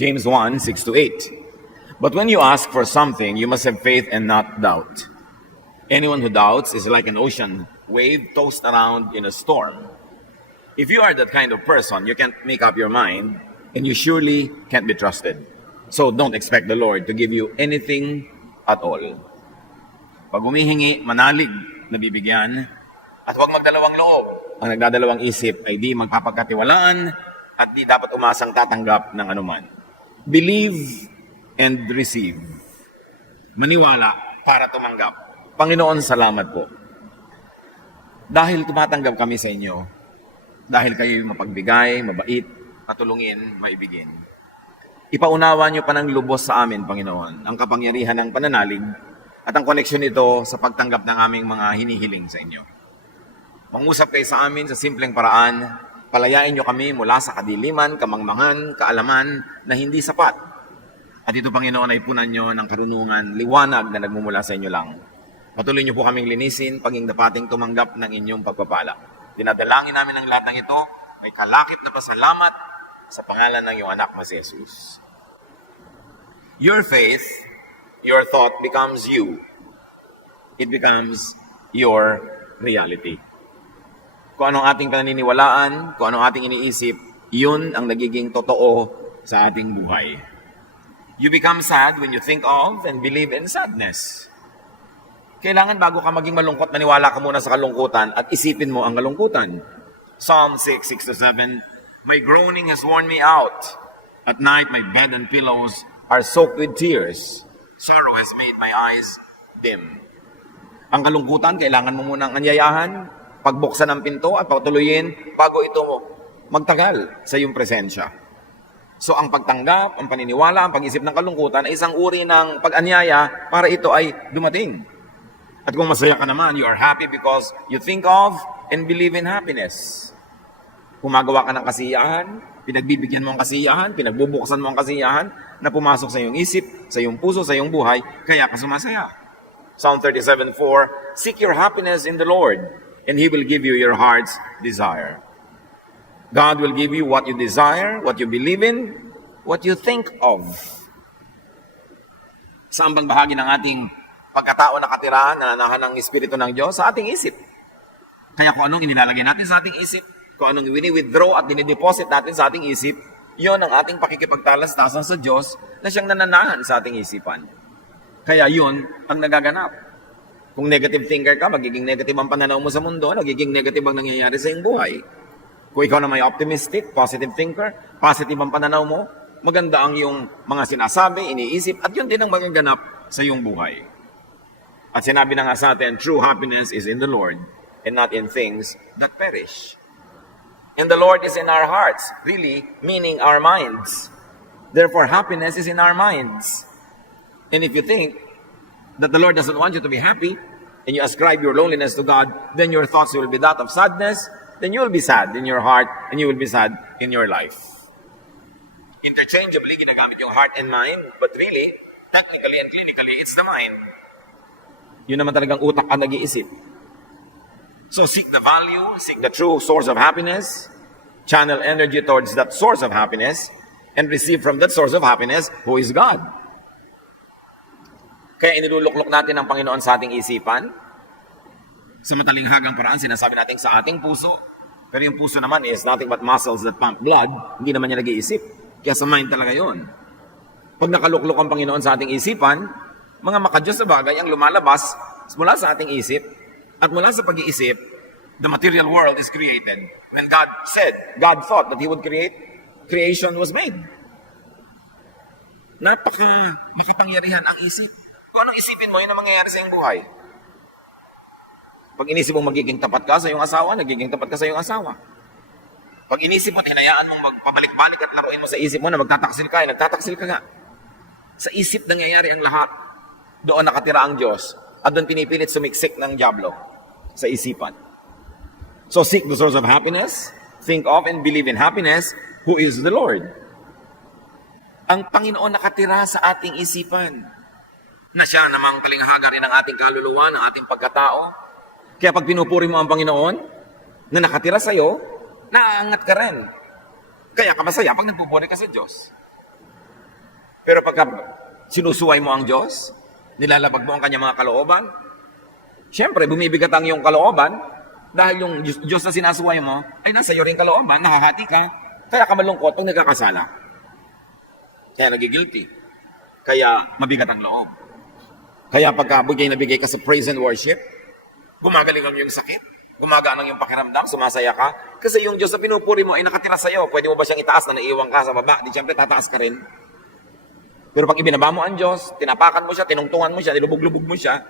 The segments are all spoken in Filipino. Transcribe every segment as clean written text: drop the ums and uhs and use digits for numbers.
James 1, 6 to 8. But when you ask for something, you must have faith and not doubt. Anyone who doubts is like an ocean wave tossed around in a storm. If you are that kind of person, you can't make up your mind, and you surely can't be trusted. So don't expect the Lord to give you anything at all. Pag humihingi, manalig, nabibigyan, at huwag magdalawang loob. Ang nagdadalawang isip ay di magpapagkatiwalaan at di dapat umasang tatanggap ng anuman. Believe and receive. Maniwala para tumanggap. Panginoon, salamat po. Dahil tumatanggap kami sa inyo, dahil kayo mapagbigay, mabait, matulungin, maibigin. Ipaunawa niyo pa ng lubos sa amin, Panginoon, ang kapangyarihan ng pananalig at ang koneksyon nito sa pagtanggap ng aming mga hinihiling sa inyo. Mangusap kayo sa amin sa simpleng paraan, palayain niyo kami mula sa kadiliman, kamangmangan, kaalaman na hindi sapat. At ito, Panginoon, ay punan niyo ng karunungan, liwanag na nagmumula sa inyo lang. Patuloy niyo po kaming linisin, paging dapating tumanggap ng inyong pagpapala. Dinadalangin namin ang lahat ng ito, may kalakip na pasalamat sa pangalan ng iyong anak na si Jesus. Your faith, your thought becomes you. It becomes your reality. Kung anong ating paniniwalaan, kung anong ating iniisip, yun ang nagiging totoo sa ating buhay. You become sad when you think of and believe in sadness. Kailangan bago ka maging malungkot, maniwala ka muna sa kalungkutan at isipin mo ang kalungkutan. Psalm 6, 6-7, My groaning has worn me out. At night my bed and pillows are soaked with tears. Sorrow has made my eyes dim. Ang kalungkutan, kailangan mo munang anyayahan, pagbuksan ng pinto at patuloyin bago ito magtagal sa iyong presensya. So ang pagtanggap, ang paniniwala, ang pag-isip ng kalungkutan ay isang uri ng pag-anyaya para ito ay dumating. At kung masaya ka naman, you are happy because you think of and believe in happiness. Gumagawa ka ng kasiyahan, pinagbibigyan mo ang kasiyahan, pinagbubuksan mo ang kasiyahan na pumasok sa iyong isip, sa iyong puso, sa iyong buhay, kaya ka sumasaya. Psalm 37:4, Seek your happiness in the Lord, and He will give you your heart's desire. God will give you what you desire, what you believe in, what you think of. Saan bang bahagi ng ating pagkatao nakatira, nananahan ng Espiritu ng Diyos? Sa ating isip. Kaya kung anong inilalagay natin sa ating isip, kung anong wini-withdraw at dinideposit natin sa ating isip, yon ang ating pakikipagtalastasan sa Diyos na siyang nananahan sa ating isipan. Kaya yun ang nagaganap. Kung negative thinker ka, magiging negative ang pananaw mo sa mundo, nagiging negative ang nangyayari sa iyong buhay. Kung ikaw na may optimistic, positive thinker, positive ang pananaw mo, maganda ang iyong mga sinasabi, iniisip, at yun din ang magaganap sa iyong buhay. At sinabi na nga sa atin, true happiness is in the Lord and not in things that perish. And the Lord is in our hearts, really meaning our minds. Therefore, happiness is in our minds. And if you think that the Lord doesn't want you to be happy, and you ascribe your loneliness to God, then your thoughts will be that of sadness, then you will be sad in your heart, and you will be sad in your life. Interchangeably, ginagamit yung heart and mind, but really, technically and clinically, it's the mind. Yun naman talagang utak ang nag-iisip. So seek the value, seek the true source of happiness, channel energy towards that source of happiness, and receive from that source of happiness, who is God. Kaya iniluluklok natin ang Panginoon sa ating isipan. Sa matalinghagang paraan, sinasabi natin sa ating puso. Pero yung puso naman is nothing but muscles that pump blood. Hindi naman niya nag-iisip. Kaya sa mind talaga yun. Pag nakaluklok ang Panginoon sa ating isipan, mga makadiyos na bagay ang lumalabas mula sa ating isip, at mula sa pag-iisip, the material world is created. When God said, God thought that He would create, creation was made. Makapangyarihan ang isip. Kung anong isipin mo, yun ang mangyayari sa iyong buhay. Pag inisip mo magiging tapat ka sa iyong asawa, nagiging tapat ka sa iyong asawa. Pag inisip mo, hinayaan mong magpabalik-balik at laruin mo sa isip mo na magtataksil ka, nagtataksil ka nga. Sa isip nangyayari ang lahat. Doon nakatira ang Diyos. At doon pinipilit sumiksik ng dyablo sa isipan. So seek the source of happiness, think of and believe in happiness, who is the Lord. Ang Panginoon nakatira sa ating isipan. Na siya namang talinghaga rin ng ating kaluluwa, ng ating pagkatao. Kaya pag pinupuri mo ang Panginoon, na nakatira sa iyo, naaangat ka rin. Kaya ka masaya pag nagpupuri ka sa Diyos. Pero pagka sinusuway mo ang Diyos, nilalabag mo ang kanyang mga kalooban, siyempre, bumibigat ang iyong kalooban dahil yung Diyos na sinasuway mo ay nasa iyo rin kalooban, nakahati ka, kaya ka malungkot pag nagkakasala. Kaya nagigilty. Kaya mabigat ang loob. Kaya pagka nabigay ka sa praise and worship, gumagaling ang iyong sakit, gumagaan ang iyong pakiramdam, sumasaya ka, kasi yung Diyos na pinupuri mo ay nakatira sa iyo. Pwede mo ba siyang itaas na naiiwan ka sa baba? Di siyempre tataas ka rin. Pero pag ibinaba mo ang Diyos, tinapakan mo siya, tinungtungan mo siya, nilubog-lubog mo siya,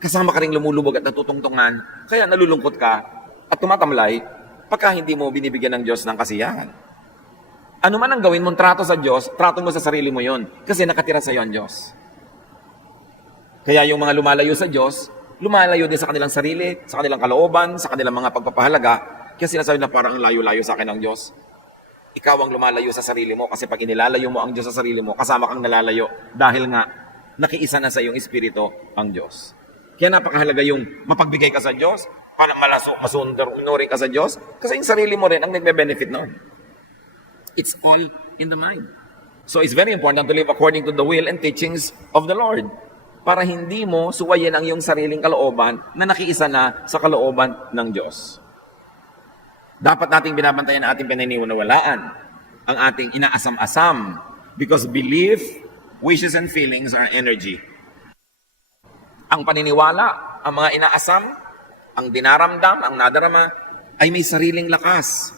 kasama ka rin lumulubog at natutungtungan, kaya nalulungkot ka at tumatamlay pagka hindi mo binibigyan ng Diyos ng kasiyahan. Ano man ang gawin mong trato sa Diyos, trato mo sa sarili mo yon kasi nakatira sa iyo ang Diyos. Kaya yung mga lumalayo sa Diyos, lumalayo din sa kanilang sarili, sa kanilang kalooban, sa kanilang mga pagpapahalaga, kaya sinasabi na parang layo-layo sa akin ng Diyos. Ikaw ang lumalayo sa sarili mo kasi pag inilalayo mo ang Diyos sa sarili mo, kasama kang nalalayo dahil nga nakiisa na sa iyong espiritu ang Diyos. Kaya napakahalaga yung mapagbigay ka sa Diyos, para masunurin ka sa Diyos, kasi yung sarili mo rin ang nagbe-benefit noon. It's all in the mind. So it's very important to live according to the will and teachings of the Lord para hindi mo suwayin ang iyong sariling kalooban na nakiisa na sa kalooban ng Diyos. Dapat nating binabantayan ang ating pinaniniwalaan, ang ating inaasam-asam, because belief, wishes, and feelings are energy. Ang paniniwala, ang mga inaasam, ang dinaramdam, ang nadarama, ay may sariling lakas.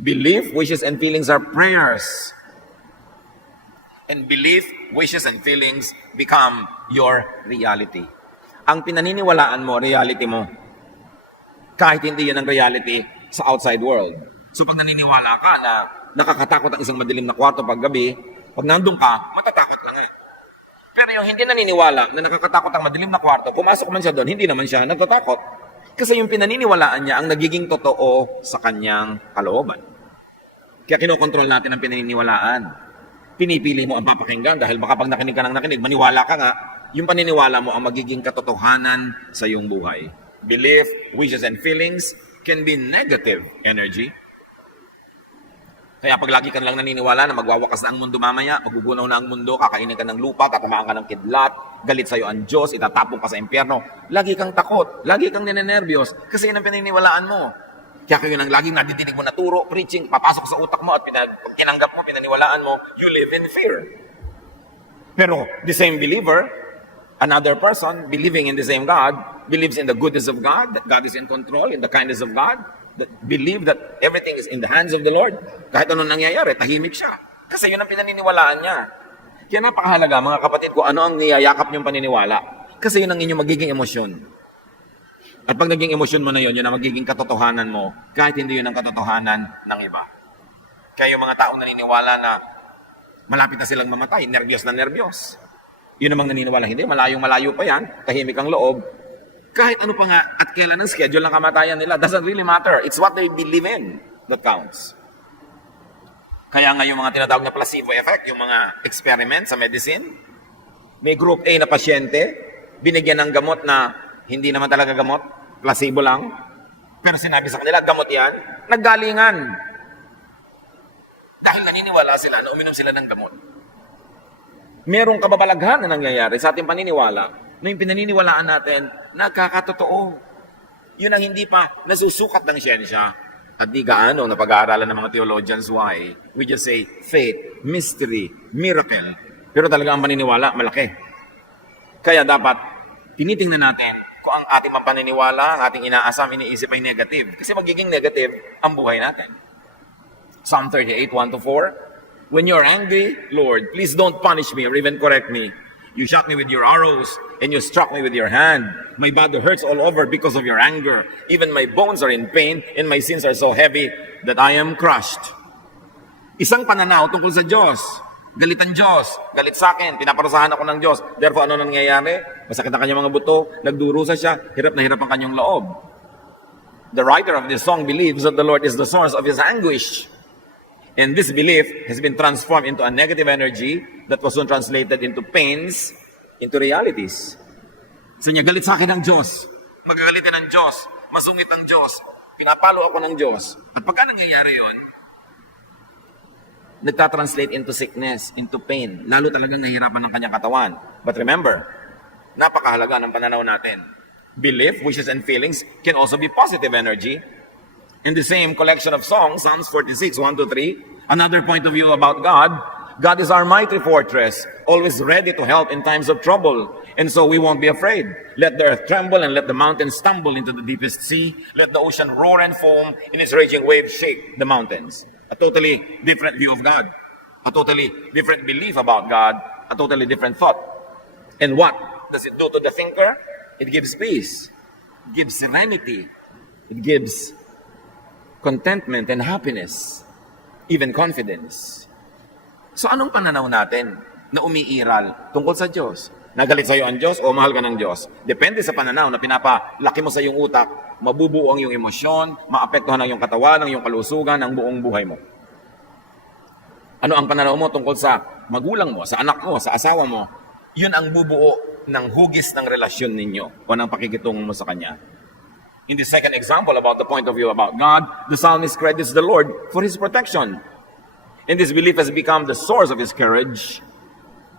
Belief, wishes, and feelings are prayers. And belief, wishes, and feelings become your reality. Ang pinaniniwalaan mo, reality mo. Kahit hindi yan ang reality sa outside world. So pag naniniwala ka na nakakatakot ang isang madilim na kwarto pag gabi, pag nandun ka, matatakot ka nga. Pero yung hindi naniniwala na nakakatakot ang madilim na kwarto, pumasok man siya doon, hindi naman siya natatakot. Kasi yung pinaniniwalaan niya ang nagiging totoo sa kanyang kalooban. Kaya kinokontrol natin ang pinaniniwalaan. Pinipili mo ang papakinggan dahil baka pag nakinig ka ng nakinig, maniwala ka nga, yung paniniwala mo ang magiging katotohanan sa iyong buhay. Belief, wishes, and feelings can be negative energy. Kaya pag lagi ka lang naniniwala na magwawakas na ang mundo mamaya, magugunaw na ang mundo, kakainin ka ng lupa, tatamaan ka ng kidlat, galit sa'yo ang Diyos, itatapong ka sa impyerno, lagi kang takot, lagi kang ninenervyos, kasi yun ang pinaniniwalaan mo. Kaya kayo nang laging nadidinig mo na turo, preaching, papasok sa utak mo at pag tinanggap mo, pinaniwalaan mo, you live in fear. Pero the same believer, another person believing in the same God, believes in the goodness of God, that God is in control, in the kindness of God, that believe that everything is in the hands of the Lord. Kahit anong nangyayari, tahimik siya. Kasi yun ang pinaniniwalaan niya. Kaya napakahalaga, mga kapatid ko, ano ang niyayakap niyong paniniwala? Kasi yun ang inyong magiging emosyon. At pag naging emosyon mo na yun, yun ang magiging katotohanan mo, kahit hindi yun ang katotohanan ng iba. Kaya yung mga taong naniniwala na malapit na silang mamatay, nervyos na nervyos. Yun namang naniniwala, hindi, malayong-malayo pa yan, tahimik ang loob. Kahit ano pa nga, at kailan ang schedule ng kamatayan nila, doesn't really matter. It's what they believe in that counts. Kaya nga yung mga tinatawag na placebo effect, yung mga experiment sa medicine, may group A na pasyente, binigyan ng gamot na hindi naman talaga gamot, placebo lang, pero sinabi sa kanila, gamot yan, naggalingan. Dahil naniniwala sila na uminom sila ng gamot. Merong kababalaghan na nangyayari sa ating paniniwala na yung pinaniniwalaan natin, nagkakatotoo. Yun ang hindi pa nasusukat ng siyensya. At di gaano na pag-aaralan ng mga theologians why. We just say faith, mystery, miracle. Pero talaga ang paniniwala, malaki. Kaya dapat, tinitingnan natin kung ang ating paniniwala, ang ating inaasam, iniisip ay negative. Kasi magiging negative ang buhay natin. Psalm 38, 1-4. When you're angry, Lord, please don't punish me or even correct me. You shot me with your arrows, and you struck me with your hand. My body hurts all over because of your anger. Even my bones are in pain, and my sins are so heavy that I am crushed. Isang pananaw tungkol sa Diyos. Galit ang Diyos. Galit sa akin. Pinaparusahan ako ng Diyos. Therefore, ano nangyayari? Masakit ang kanyang mga buto. Nagdurusa siya. Hirap na hirap ang kanyang loob. The writer of this song believes that the Lord is the source of his anguish. And this belief has been transformed into a negative energy that was soon translated into pains, into realities. So niya, galit sa akin ng Diyos. Magagalitin ng Diyos. Masungit ang Diyos. Pinapalo ako ng Diyos. At pagka nangyayari yon, nagtatranslate into sickness, into pain. Lalo talagang nahihirapan ng kanyang katawan. But remember, napakahalaga ng pananaw natin. Belief, wishes, and feelings can also be positive energy. In the same collection of songs, Psalms 46, 1-3, another point of view about God, God is our mighty fortress, always ready to help in times of trouble. And so we won't be afraid. Let the earth tremble and let the mountains stumble into the deepest sea. Let the ocean roar and foam in its raging waves shake the mountains. A totally different view of God. A totally different belief about God. A totally different thought. And what does it do to the thinker? It gives peace. It gives serenity. It gives contentment and happiness. Even confidence. So anong pananaw natin na umiiral tungkol sa Diyos? Nagalit sa iyo ang Diyos o mahal ka ng Diyos? Depende sa pananaw na pinapalaki mo sa iyong utak, mabubuo ang iyong emosyon, maapektuhan ang iyong katawan, ang iyong kalusugan, ang buong buhay mo. Ano ang pananaw mo tungkol sa magulang mo, sa anak mo, sa asawa mo? Yun ang bubuo ng hugis ng relasyon ninyo o ng pakikitungo mo sa Kanya. In the second example about the point of view about God, the psalmist credits the Lord for His protection. And this belief has become the source of his courage.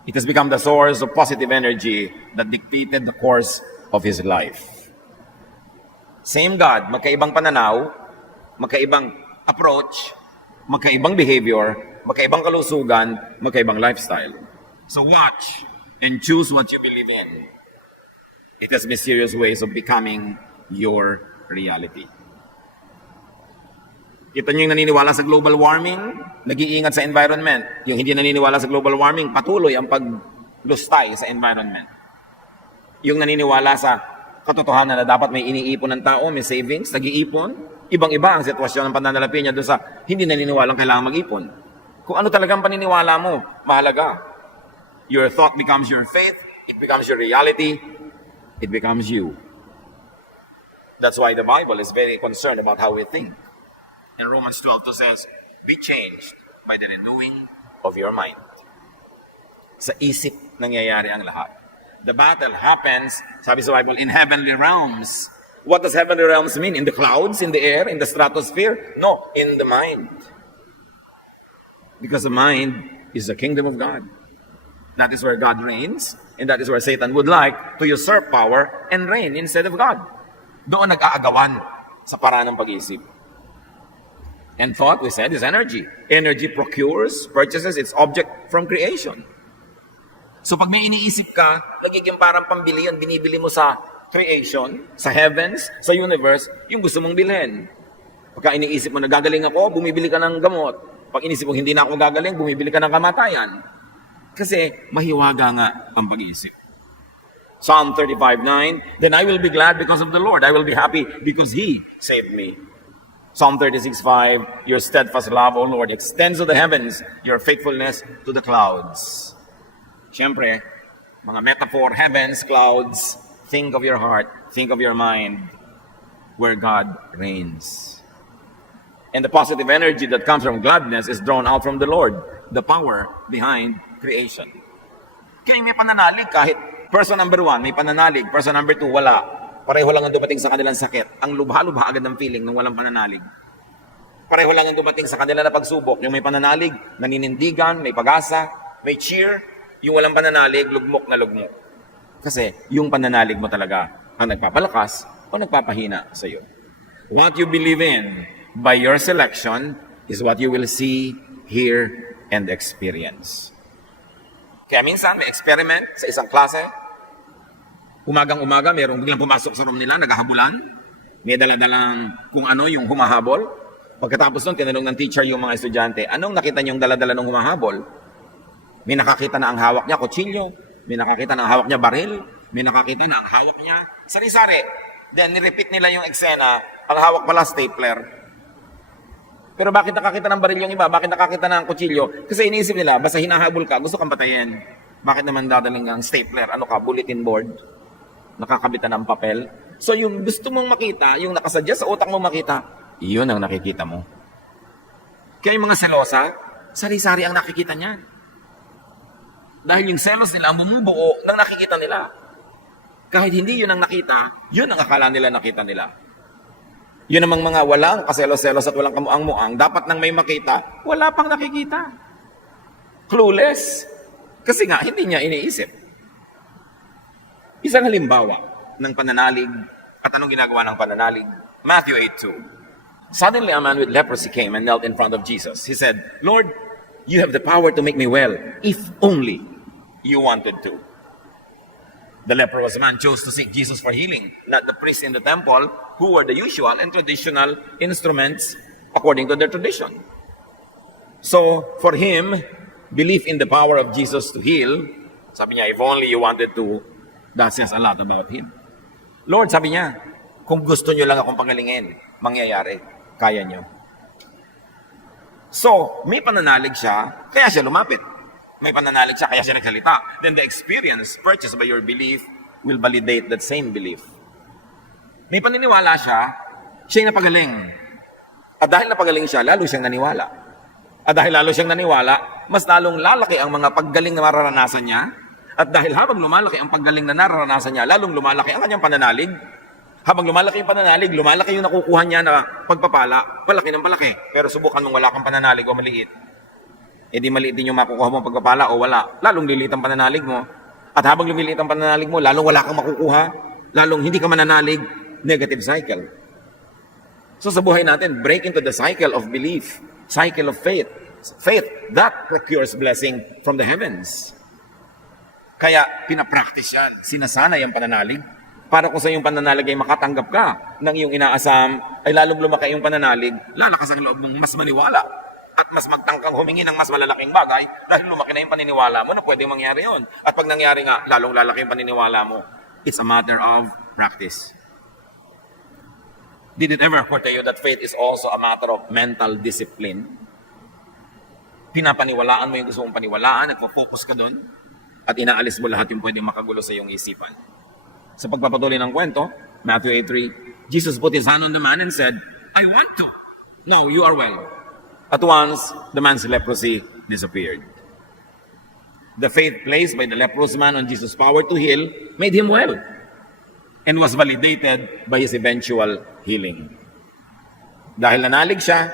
It has become the source of positive energy that dictated the course of his life. Same God, magkaibang pananaw, magkaibang approach, magkaibang behavior, magkaibang kalusugan, magkaibang lifestyle. So watch and choose what you believe in. It has mysterious ways of becoming your reality. Kita nyo yung naniniwala sa global warming, nag-iingat sa environment. Yung hindi naniniwala sa global warming, patuloy ang paglustay sa environment. Yung naniniwala sa katotohanan na dapat may iniipon ng tao, may savings, nag-iipon, ibang-iba ang sitwasyon ng pananalapi niya doon sa hindi naniniwalang kailangan mag-ipon. Kung ano talagang paniniwala mo, mahalaga. Your thought becomes your faith, it becomes your reality, it becomes you. That's why the Bible is very concerned about how we think. And Romans 12 says, be changed by the renewing of your mind. Sa isip nangyayari ang lahat. The battle happens, sabi sa Bible, in heavenly realms. What does heavenly realms mean? In the clouds, in the air, in the stratosphere? No, in the mind. Because the mind is the kingdom of God. That is where God reigns, and that is where Satan would like to usurp power and reign instead of God. Doon nag-aagawan sa paraan ng pag-iisip. And thought, we said, is energy. Energy procures, purchases its object from creation. So pag may iniisip ka, nagiging parang pambili yun, binibili mo sa creation, sa heavens, sa universe, yung gusto mong bilhin. Pagka iniisip mo na gagaling ako, bumibili ka ng gamot. Pag inisip mo hindi na ako gagaling, bumibili ka ng kamatayan. Kasi mahiwaga nga ang pag-iisip. Psalm 35:9, then I will be glad because of the Lord. I will be happy because He saved me. Psalm 36:5, your steadfast love, O Lord, extends to the heavens, your faithfulness to the clouds. Siyempre, mga metaphor, heavens, clouds, think of your heart, think of your mind, where God reigns. And the positive energy that comes from gladness is drawn out from the Lord, the power behind creation. Kaya may pananalig kahit person number 1, may pananalig, person number 2, wala. Pareho lang ang dumating sa kanilang sakit. Ang lubha-lubha agad ng feeling nung walang pananalig. Pareho lang ang dumating sa kanila na pagsubok. Yung may pananalig, naninindigan, may pag-asa, may cheer. Yung walang pananalig, lugmok na lugmok. Kasi yung pananalig mo talaga ang nagpapalakas o nagpapahina sa iyo. What you believe in by your selection is what you will see, hear, and experience. Kaya minsan may experiment sa isang klase. Umagang-umaga, mayroong biglang pumasok sa room nila, naghahabulan. May dala-dalang kung ano yung humahabol. Pagkatapos nun, tinanong ng teacher yung mga estudyante, anong nakita niyong dala-dala ng humahabol? May nakakita na ang hawak niya, kutsilyo. May nakakita na ang hawak niya, baril. May nakakita na ang hawak niya, sari-sari. Then, nirepeat nila yung eksena, ang hawak pala, stapler. Pero bakit nakakita ng baril yung iba? Bakit nakakita na ang kutsilyo? Kasi iniisip nila, basta hinahabol ka, gusto kang patayin. Bakit naman dadaling ang stapler? Ano ka, bulletin board? Nakakabitan ng papel. So yung gusto mong makita, yung nakasadya sa utak mong makita, iyon ang nakikita mo. Kaya yung mga selosa, sari-sari ang nakikita niyan. Dahil yung selos nila ang bumubuo ng nakikita nila. Kahit hindi yun ang nakita, yun ang akala nila nakita nila. Yun namang mga walang kaselos-selos at walang kamuang-muang, dapat nang may makita, wala pang nakikita. Clueless. Kasi nga, hindi niya iniisip. Isang halimbawa ng pananalig at anong ginagawa ng pananalig. Matthew 8:2. Suddenly a man with leprosy came and knelt in front of Jesus. He said, Lord, you have the power to make me well, if only you wanted to. The leprous man chose to seek Jesus for healing, not the priests in the temple, who were the usual and traditional instruments according to their tradition. So, for him, belief in the power of Jesus to heal, sabi niya, if only you wanted to, that says a lot about him. Lord, sabi niya, kung gusto niyo lang akong pagalingin, mangyayari, kaya niyo. So, may pananalig siya, kaya siya lumapit. May pananalig siya, kaya siya nagsalita. Then the experience purchased by your belief will validate that same belief. May paniniwala siya, siya yung napagaling. At dahil napagaling siya, lalo siyang naniwala. At dahil lalo siyang naniwala, mas lalong lalaki ang mga paggaling na mararanasan niya. At dahil habang lumalaki ang paggaling na nararanasan niya, lalong lumalaki ang kanyang pananalig. Habang lumalaki yung pananalig, lumalaki yung nakukuha niya na pagpapala, palaki ng palaki. Pero subukan mong wala kang pananalig o maliit. E di maliit din yung makukuha mong pagpapala o wala. Lalong liliit ang pananalig mo. At habang lumiliit ang pananalig mo, lalong wala kang makukuha. Lalong hindi ka mananalig. Negative cycle. So sa buhay natin, break into the cycle of belief. Cycle of faith. Faith, that procures blessing from the heavens. Kaya pinapractice yan. Sinasanay ang pananalig. Para kung sa iyong pananalig ay makatanggap ka ng iyong inaasam, ay lalong lumaki iyong pananalig, lalakas ang loob mong mas maniwala at mas magtangkang humingi ng mas malalaking bagay dahil lumaki na yung paniniwala mo na pwedeng mangyari yon. At pag nangyari nga, lalong lalaki yung paniniwala mo. It's a matter of practice. Did it ever occur to you that faith is also a matter of mental discipline? Pinapaniwalaan mo yung gusto mong paniwalaan, nagpo-focus ka doon, at inaalis mo lahat yung pwedeng makagulo sa iyong isipan. Sa pagpapatuloy ng kwento, Matthew 8:3, Jesus put his hand on the man and said, I want to. No, you are well. At once, the man's leprosy disappeared. The faith placed by the leprous man on Jesus' power to heal made him well and was validated by his eventual healing. Dahil nanalig siya,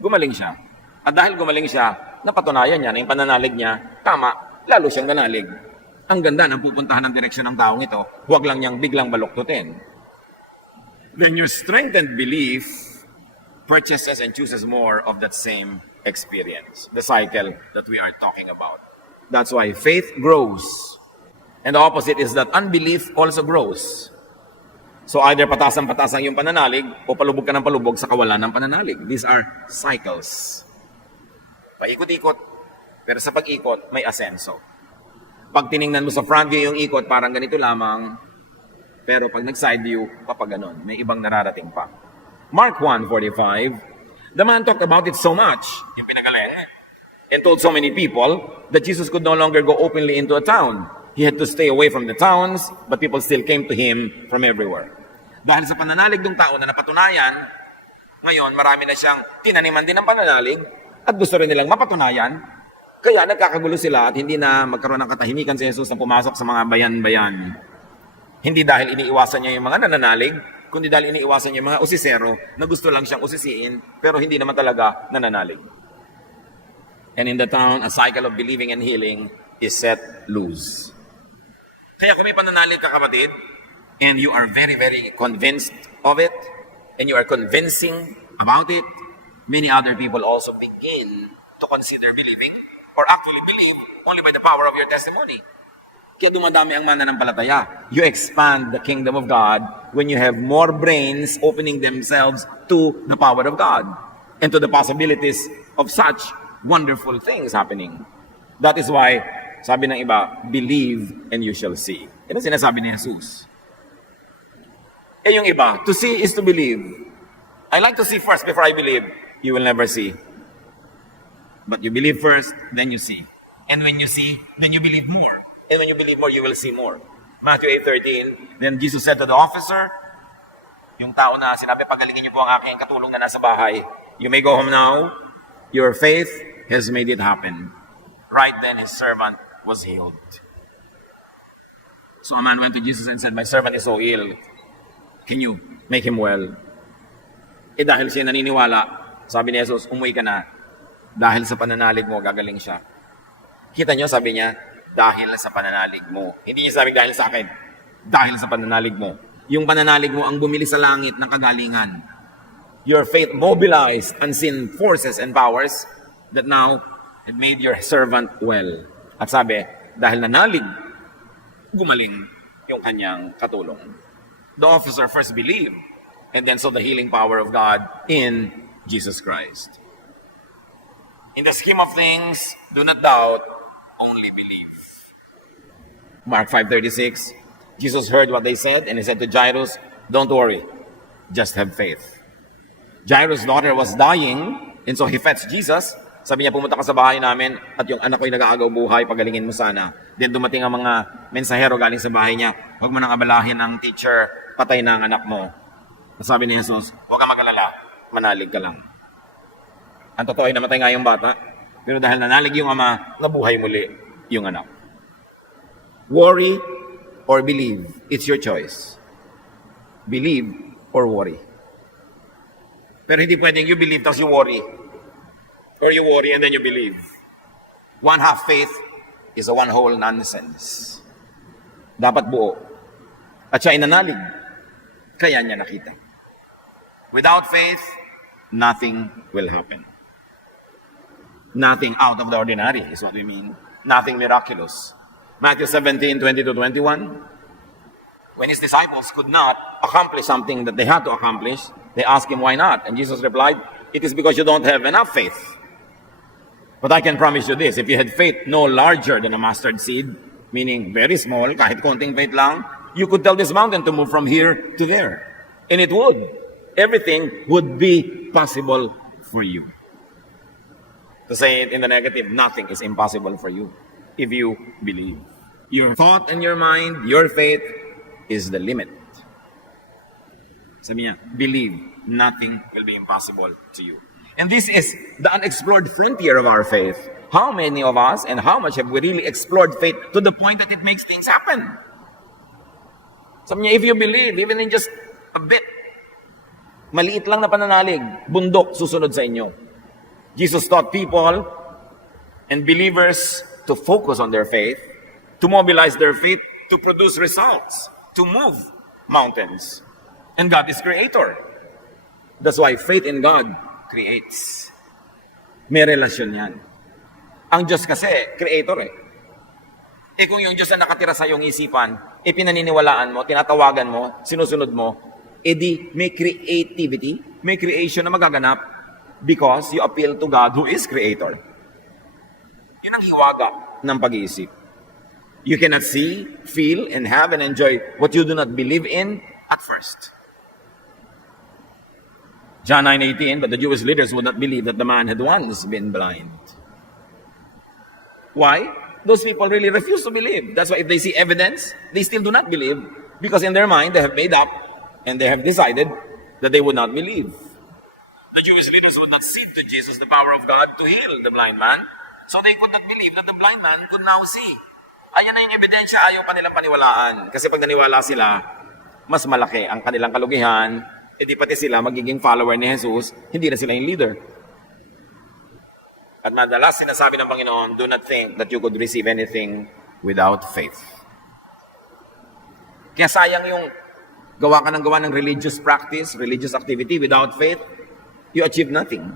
gumaling siya. At dahil gumaling siya, napatunayan niya na yung pananalig niya, tama, lalo siyang nanalig. Ang ganda ng pupuntahan ng direksyon ng taong ito, huwag lang niyang biglang baluktutin. Then your strengthened belief purchases and chooses more of that same experience, the cycle that we are talking about. That's why faith grows. And the opposite is that unbelief also grows. So either patasan-patasan yung pananalig o palubog ka ng palubog sa kawalan ng pananalig. These are cycles. Paikot-ikot, pero sa pag-ikot, may asenso. Pag tiningnan mo sa front view yung ikot, parang ganito lamang. Pero pag nag-side view, papaganon. May ibang nararating pa. Mark 1:45, the man talked about it so much, yung pinagaling, and told so many people that Jesus could no longer go openly into a town. He had to stay away from the towns, but people still came to him from everywhere. Dahil sa pananalig ng tao na napatunayan, ngayon marami na siyang tinaniman din ng pananalig at gusto rin nilang mapatunayan. Kaya nagkakagulo sila at hindi na magkaroon ng katahimikan si Jesus na pumasok sa mga bayan-bayan. Hindi dahil iniiwasan niya yung mga nananalig, kundi dahil iniiwasan niya yung mga usisero na gusto lang siyang usisiin, pero hindi naman talaga nananalig. And in the town, a cycle of believing and healing is set loose. Kaya kung may pananalig ka, kapatid, and you are very, very convinced of it, and you are convincing about it, many other people also begin to consider believing or actually believe only by the power of your testimony. Kaya dumadami ang mananampalataya. You expand the kingdom of God when you have more brains opening themselves to the power of God and to the possibilities of such wonderful things happening. That is why, sabi ng iba, believe and you shall see. Yan ang sinasabi ni Jesus. Eh yung iba, to see is to believe. I like to see first before I believe. You will never see. But you believe first, then you see. And when you see, then you believe more. And when you believe more, you will see more. Matthew 8:13, then Jesus said to the officer, yung tao na sinabi, pagalingin niyo po ang aking katulong na nasa bahay. You may go home now. Your faith has made it happen. Right then, his servant was healed. So a man went to Jesus and said, my servant is so ill. Can you make him well? Eh dahil siya naniniwala, sabi ni Jesus, umuwi ka na. Dahil sa pananalig mo, gagaling siya. Kita nyo, sabi niya, dahil sa pananalig mo. Hindi niya sabing dahil sa akin. Dahil sa pananalig mo. Yung pananalig mo ang bumili sa langit ng kagalingan. Your faith mobilized unseen forces and powers that now had made your servant well. At sabi, dahil nanalig, gumaling yung kanyang katulong. The officer first believed and then saw the healing power of God in Jesus Christ. In the scheme of things, do not doubt, only believe. Mark 5:36, Jesus heard what they said and he said to Jairus, don't worry, just have faith. Jairus' daughter was dying and so he fetched Jesus. Sabi niya, pumunta ka sa bahay namin at yung anak ko'y nag-aagaw buhay, pagalingin mo sana. Then dumating ang mga mensahero galing sa bahay niya, huwag mo nang abalahin ang teacher, patay na ang anak mo. Sabi ni Jesus, huwag ka mag-alala, manalig ka lang. Ang totoo ay namatay nga yung bata, pero dahil nanalig yung ama, nabuhay muli yung anak. Worry or believe, it's your choice. Believe or worry. Pero hindi pwedeng you believe tapos you worry. Or you worry and then you believe. One half faith is a one whole nonsense. Dapat buo. At siya ay nanalig, kaya niya nakita. Without faith, nothing will happen. Nothing out of the ordinary is what we mean. Nothing miraculous. Matthew 17:20-21. When his disciples could not accomplish something that they had to accomplish, they asked him why not. And Jesus replied, it is because you don't have enough faith. But I can promise you this, if you had faith no larger than a mustard seed, meaning very small, kahit konting faith lang, you could tell this mountain to move from here to there. And it would. Everything would be possible for you. To say it in the negative, nothing is impossible for you if you believe. Your thought and your mind, your faith is the limit. Sabi niya, believe, nothing will be impossible to you. And this is the unexplored frontier of our faith. How many of us and how much have we really explored faith to the point that it makes things happen? Sabi niya, if you believe, even in just a bit, maliit lang na pananalig, bundok susunod sa inyo. Jesus taught people and believers to focus on their faith, to mobilize their faith, to produce results, to move mountains. And God is creator. That's why faith in God creates. May relasyon yan. Ang Diyos kasi, creator eh. Eh kung yung Diyos na nakatira sa iyong isipan, pinaniniwalaan mo, tinatawagan mo, sinusunod mo, di may creativity, may creation na magaganap because you appeal to God who is creator. Yun ang hiwaga ng pag-iisip. You cannot see, feel, and have and enjoy what you do not believe in at first. John 9:18, but the Jewish leaders would not believe that the man had once been blind. Why? Those people really refuse to believe. That's why if they see evidence, they still do not believe because in their mind they have made up and they have decided that they would not believe. The Jewish leaders would not cede to Jesus the power of God to heal the blind man, so they could not believe that the blind man could now see. Ayan na yung ebidensya, ayaw pa nilang paniwalaan. Kasi pag naniwala sila, mas malaki ang kanilang kalugihan, di pati sila magiging follower ni Jesus, hindi na sila yung leader. At madalas sinasabi ng Panginoon, do not think that you could receive anything without faith. Kaya sayang yung gawa ka ng religious practice, religious activity without faith, you achieve nothing.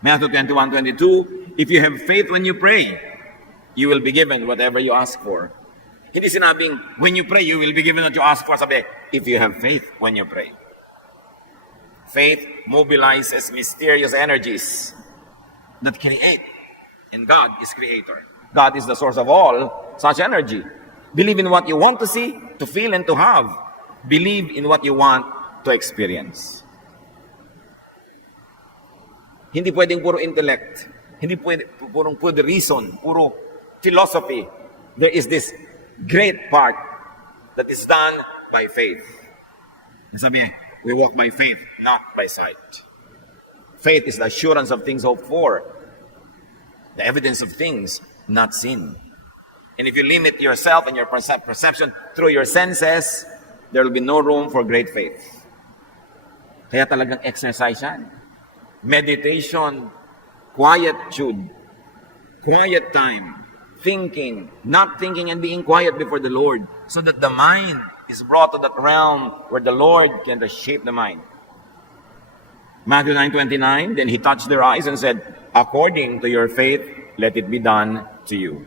Matthew 21:22, if you have faith when you pray, you will be given whatever you ask for. Hindi sinabing, when you pray, you will be given what you ask for. Sabi, if you have faith when you pray. Faith mobilizes mysterious energies that create. And God is creator. God is the source of all such energy. Believe in what you want to see, to feel, and to have. Believe in what you want to experience. Hindi pwedeng puro intellect. Hindi puro reason, puro philosophy. There is this great part that is done by faith. Sabi, we walk by faith, not by sight. Faith is the assurance of things hoped for, the evidence of things not seen. And if you limit yourself and your perception through your senses, there will be no room for great faith. Kaya talagang exercise yan. Meditation, quietude, quiet time, not thinking and being quiet before the Lord, so that the mind is brought to that realm where the Lord can reshape the mind. Matthew 9:29, then he touched their eyes and said, according to your faith, let it be done to you.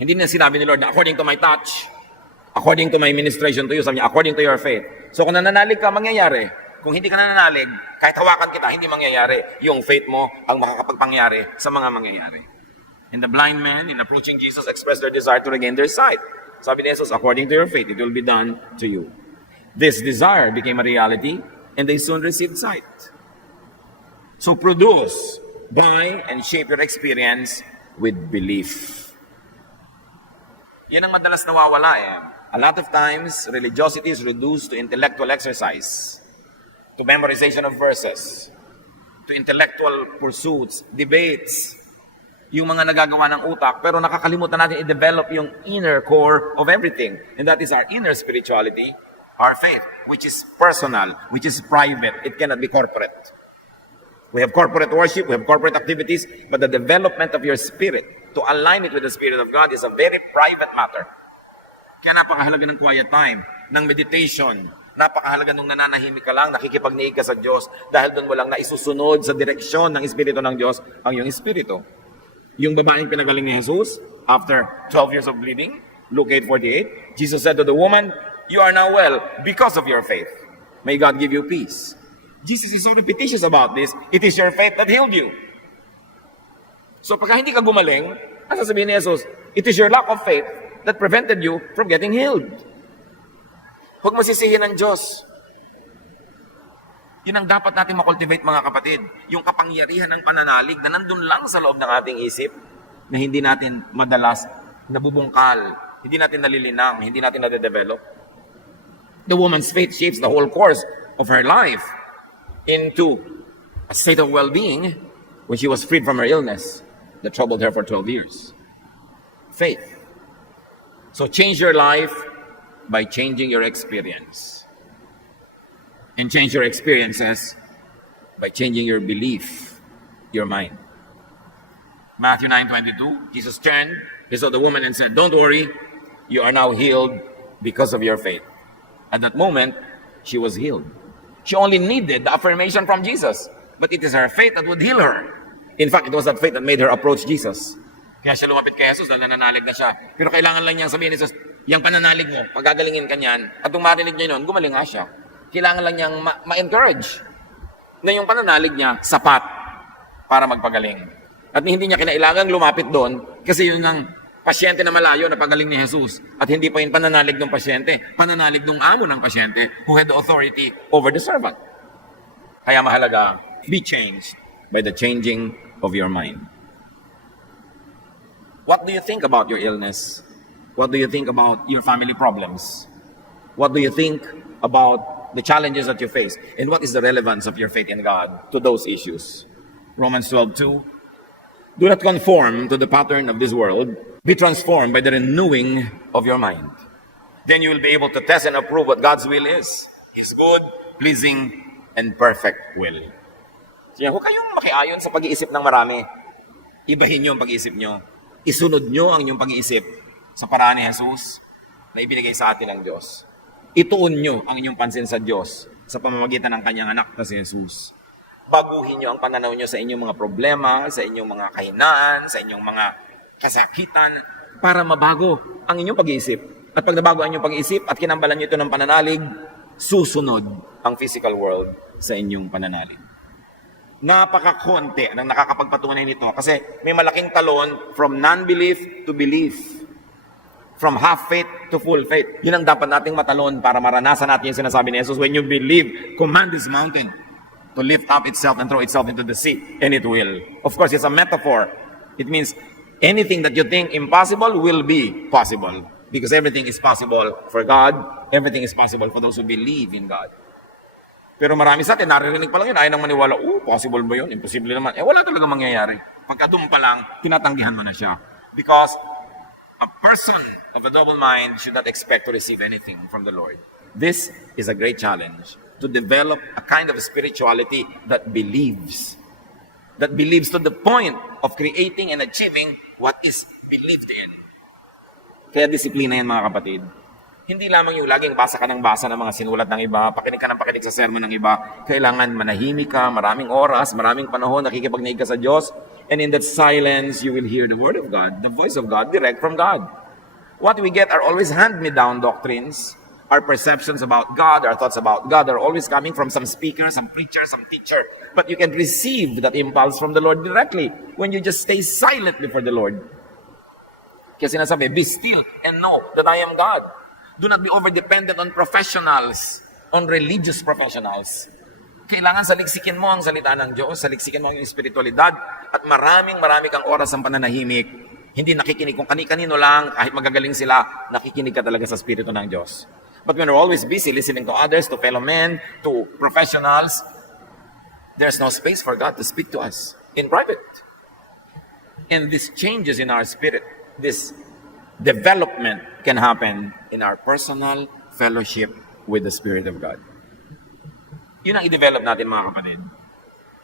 Hindi na sinabi ni Lord na according to my touch, according to my ministration to you, sabi niya, according to your faith. So kung nananalig ka, mangyayari. Kung hindi ka nananalig, kahit hawakan kita, hindi mangyayari. Yung faith mo ang makakapagpangyari sa mga mangyayari. And the blind men, in approaching Jesus, expressed their desire to regain their sight. Sabi ni Jesus, according to your faith, it will be done to you. This desire became a reality, and they soon received sight. So produce, buy, and shape your experience with belief. Yan ang madalas nawawala eh. A lot of times, religiosity is reduced to intellectual exercise, to memorization of verses, to intellectual pursuits, debates, yung mga nagagawa ng utak, pero nakakalimutan natin i-develop yung inner core of everything. And that is our inner spirituality, our faith, which is personal, which is private. It cannot be corporate. We have corporate worship, we have corporate activities, but the development of your spirit, to align it with the Spirit of God, is a very private matter. Kaya napakahalaga ng quiet time, ng meditation, napakahalaga nung nananahimik ka lang, nakikipagniig ka sa Diyos, dahil doon mo lang naisusunod sa direksyon ng Espiritu ng Diyos ang iyong Espiritu. Yung babaeng pinagaling ni Jesus, after 12 years of bleeding, Luke 8:48, Jesus said to the woman, you are now well because of your faith. May God give you peace. Jesus is so repetitious about this. It is your faith that healed you. So pagka hindi ka gumaling, ang sasabihin ni Jesus, it is your lack of faith that prevented you from getting healed. Huwag mo sisihin ng Diyos. Yun ang dapat natin makultivate, mga kapatid. Yung kapangyarihan ng pananalig na nandun lang sa loob ng ating isip, na hindi natin madalas nabubungkal, hindi natin nalilinang, hindi natin nade-develop. The woman's faith shapes the whole course of her life into a state of well-being when she was freed from her illness that troubled her for 12 years. Faith. So change your life by changing your experience. And change your experiences by changing your belief, your mind. Matthew 9:22, Jesus turned, he saw the woman and said, don't worry, you are now healed because of your faith. At that moment, she was healed. She only needed the affirmation from Jesus, but it is her faith that would heal her. In fact, it was that faith that made her approach Jesus. Kaya siya lumapit kay Jesus dahil nananalig na siya. Pero kailangan lang niyang sabihin ni Jesus, yung pananalig mo, pagagalingin ka niyan, at kung marinig niya yun, gumaling nga siya. Kailangan lang niyang ma-encourage na yung pananalig niya sapat para magpagaling. At hindi niya kinailangang lumapit doon kasi yun ang pasyente na malayo na pagaling ni Jesus. At hindi pa yung pananalig ng pasyente, pananalig ng amo ng pasyente who had the authority over the servant. Kaya mahalaga, be changed by the changing of your mind. What do you think about your illness? What do you think about your family problems? What do you think about the challenges that you face? And what is the relevance of your faith in God to those issues? Romans 12:2. Do not conform to the pattern of this world. Be transformed by the renewing of your mind. Then you will be able to test and approve what God's will is. His good, pleasing, and perfect will. Kaya huwag kayong makiayon sa pag-iisip ng marami. Ibahin nyo ang pag-iisip nyo. Isunod nyo ang inyong pag-iisip sa paraan ni Jesus na ibinigay sa atin ng Diyos. Ituon nyo ang inyong pansin sa Diyos sa pamamagitan ng kanyang anak na si Jesus. Baguhin nyo ang pananaw nyo sa inyong mga problema, sa inyong mga kahinaan, sa inyong mga kasakitan, para mabago ang inyong pag-iisip. At pag nabago ang inyong pag-iisip at kinambalan nyo ito ng pananalig, susunod ang physical world sa inyong pananalig. Napakakonti ng nakakapagpatunay nito kasi may malaking talon from non-belief to belief. From half faith to full faith. Yun ang dapat nating matalon para maranasan natin yung sinasabi ni Jesus. When you believe, command this mountain to lift up itself and throw itself into the sea. And it will. Of course, it's a metaphor. It means anything that you think impossible will be possible. Because everything is possible for God. Everything is possible for those who believe in God. Pero marami sa atin, naririnig pa lang yun, ayaw nang maniwala, possible ba yun? Imposible naman. Wala talaga mangyayari. Pagka doon pa lang, tinatanggihan mo na siya. Because a person of a double mind should not expect to receive anything from the Lord. This is a great challenge, to develop a kind of spirituality that believes. that believes to the point of creating and achieving what is believed in. Kaya disiplina yan, mga kapatid. Hindi lamang yung laging basa ka ng basa ng mga sinulat ng iba, pakinig ka ng pakinig sa sermon ng iba. Kailangan manahimik ka, maraming oras, maraming panahon, nakikipagniig ka sa Diyos. And in that silence, you will hear the Word of God, the voice of God, direct from God. What we get are always hand-me-down doctrines. Our perceptions about God, our thoughts about God are always coming from some speaker, some preacher, some teacher. But you can receive that impulse from the Lord directly when you just stay silent before the Lord. Kaya sinasabi, be still and know that I am God. Do not be over-dependent on professionals, on religious professionals. Kailangan saliksikin mo ang salita ng Diyos, saliksikin mo ang espiritualidad, at marami kang oras ng pananahimik. Hindi nakikinig kung kani-kanino lang, kahit magagaling sila, nakikinig ka talaga sa Espiritu ng Diyos. But when we're always busy listening to others, to fellow men, to professionals, there's no space for God to speak to us in private. And this changes in our spirit. This development can happen in our personal fellowship with the Spirit of God. Yun ang i-develop natin, mga kapatid.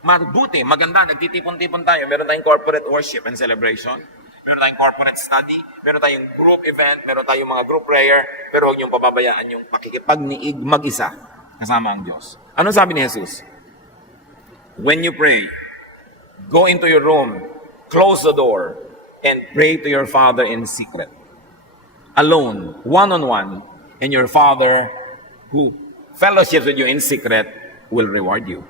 Mabuti, maganda, nagtitipon-tipon tayo. Meron tayong corporate worship and celebration. Meron tayong corporate study. Meron tayong group event. Meron tayong mga group prayer. Pero huwag niyong pababayaan yung pakikipagniig mag-isa kasama ang Diyos. Ano sabi ni Jesus? When you pray, go into your room, close the door, and pray to your Father in secret. Alone, one-on-one, and your Father who fellowships with you in secret will reward you.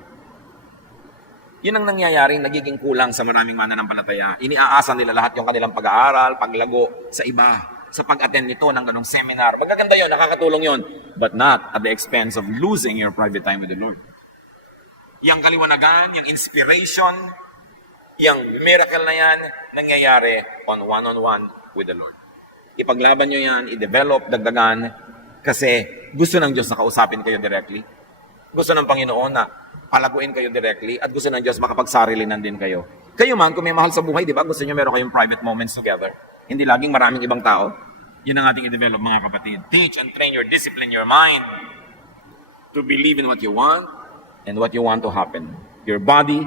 Yun ang nangyayaring nagiging kulang sa maraming mananampalataya. Iniaasan nila lahat yung kanilang pag-aaral, paglago sa iba, sa pag-attend nito ng ganong seminar. Magaganda yun, nakakatulong yun, but not at the expense of losing your private time with the Lord. Yang kaliwanagan, yung inspiration, yung miracle na yan, nangyayari on one-on-one with the Lord. Ipaglaban nyo yan, i-develop, dagdagan, kasi gusto ng Diyos na kausapin kayo directly. Gusto ng Panginoon na palaguin kayo directly, at gusto ng Diyos makapagsarilinan din kayo. Kayo man, kung may mahal sa buhay, di ba? Gusto nyo meron kayong private moments together. Hindi laging maraming ibang tao. Yun ang ating i-develop, mga kapatid. Teach and train your discipline, your mind, to believe in what you want and what you want to happen. Your body,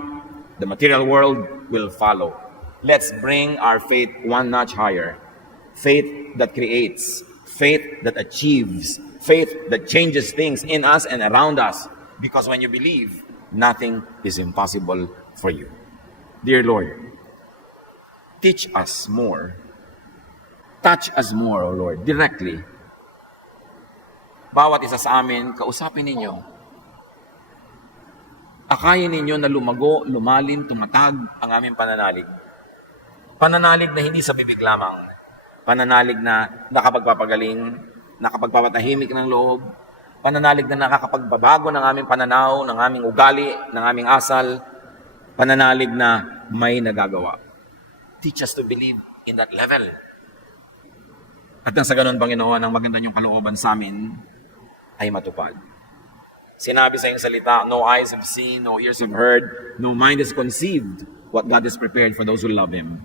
the material world will follow. Let's bring our faith one notch higher. Faith that creates, faith that achieves, faith that changes things in us and around us. Because when you believe, nothing is impossible for you. Dear Lord, teach us more. Touch us more, O Lord, directly. Bawat isa sa amin, kausapin ninyo. Akayin ninyo na lumago, lumalim, tumatag ang aming pananalig. Pananalig na hindi sa bibig lamang. Pananalig na nakapagpapagaling, nakapagpapatahimik ng loob. Pananalig na nakakapagbabago ng aming pananaw, ng aming ugali, ng aming asal. Pananalig na may nagagawa. Teach us to believe in that level. At nang sa ganun, Panginoon, ang maganda niyong kalooban sa amin ay matupad. Sinabi sa iyong salita, no eyes have seen, no ears have heard, no mind has conceived what God has prepared for those who love Him.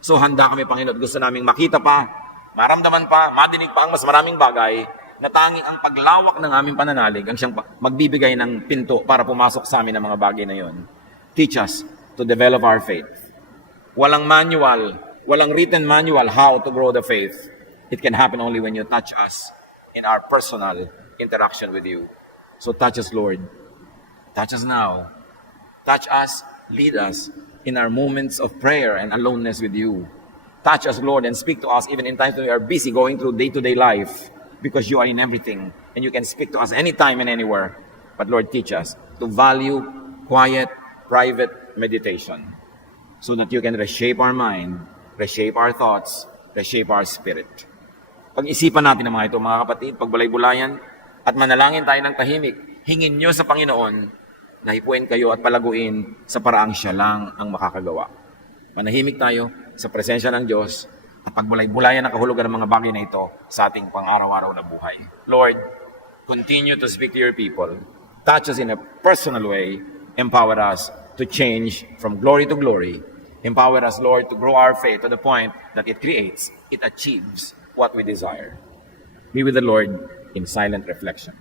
So handa kami, Panginoon, gusto naming makita pa, maramdaman pa, madinig pa ang mas maraming bagay, na tanging ang paglawak ng aming pananalig ang siyang magbibigay ng pinto para pumasok sa amin ang mga bagay na yon. Teach us to develop our faith. Walang manual, walang written manual how to grow the faith. It can happen only when you touch us in our personal interaction with you. So touch us, Lord. Touch us now. Touch us, lead us in our moments of prayer and aloneness with you. Touch us, Lord, and speak to us even in times when we are busy going through day-to-day life, because you are in everything and you can speak to us anytime and anywhere. But Lord, teach us to value quiet, private meditation so that you can reshape our mind, reshape our thoughts, reshape our spirit. Pag-isipan natin ang mga ito, mga kapatid, pagbalay-bulayan, at manalangin tayo ng tahimik. Hingin nyo sa Panginoon na hipuin kayo at palaguin sa paraang siya lang ang makakagawa. Manahimik tayo sa presensya ng Diyos at pagbulay-bulayan ang kahulugan ng mga bagay na ito sa ating pang-araw-araw na buhay. Lord, continue to speak to your people. Touch us in a personal way. Empower us to change from glory to glory. Empower us, Lord, to grow our faith to the point that it creates, it achieves what we desire. Be with the Lord in silent reflection.